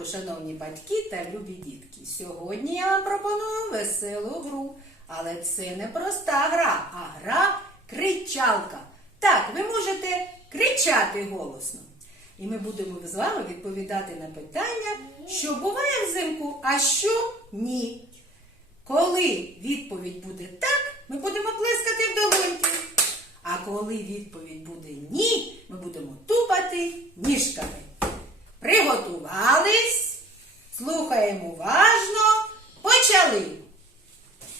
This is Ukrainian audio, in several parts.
ранку, шановні батьки та любі дітки. Сьогодні я вам пропоную веселу гру. Але це не проста гра, а гра кричалка. Так, ви можете кричати голосно. І ми будемо з вами відповідати на питання, що буває взимку, а що ні. Коли відповідь буде так, ми будемо плескати в долоньки. А коли відповідь буде ні, ми будемо тупати ніжками. Слухаємо уважно, почали.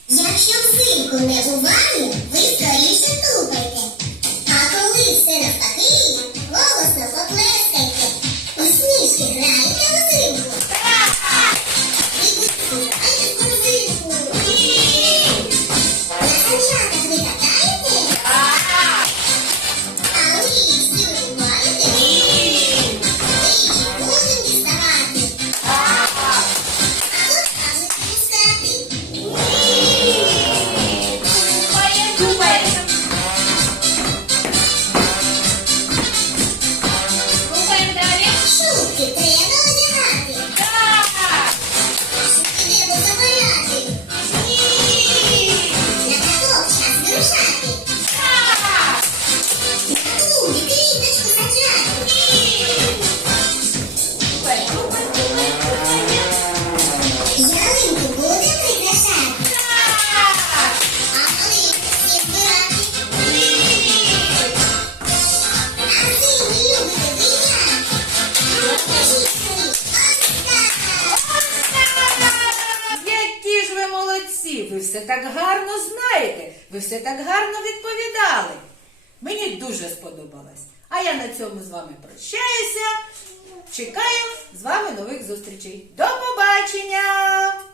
Якщо взимку не буває, все так гарно знаєте, ви все так гарно відповідали. Мені дуже сподобалось. А я на цьому з вами прощаюся. Чекаю з вами нових зустрічей. До побачення!